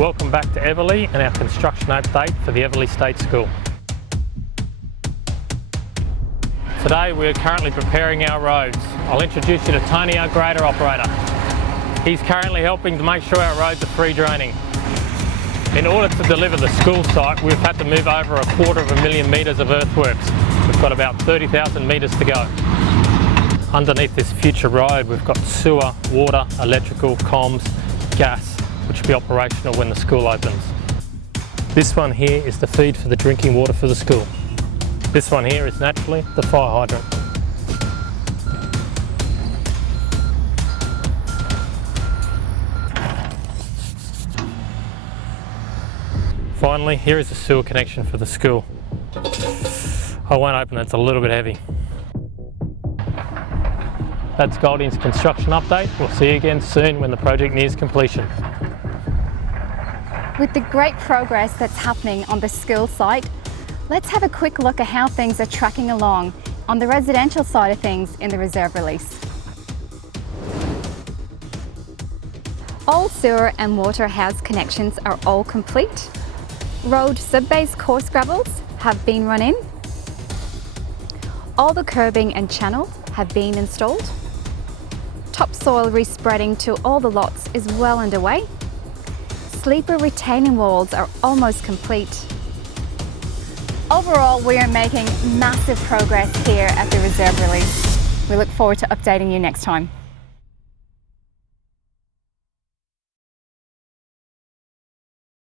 Welcome back to Everleigh and our construction update for the Everleigh State School. Today we are currently preparing our roads. I'll introduce you to Tony, our grader operator. He's currently helping to make sure our roads are free draining. In order to deliver the school site, we've had to move over 250,000 metres of earthworks. We've got about 30,000 metres to go. Underneath this future road, we've got sewer, water, electrical, comms, gas, which will be operational when the school opens. This one here is the feed for the drinking water for the school. This one here is naturally the fire hydrant. Finally, here is the sewer connection for the school. I won't open it, it's a little bit heavy. That's Golding's construction update. We'll see you again soon when the project nears completion. With the great progress that's happening on the school site, let's have a quick look at how things are tracking along on the residential side of things in the reserve release. All sewer and water house connections are all complete. Road subbase coarse gravels have been run in. All the curbing and channels have been installed. Topsoil respreading to all the lots is well underway. Sleeper retaining walls are almost complete. Overall, we are making massive progress here at the reserve release. We look forward to updating you next time.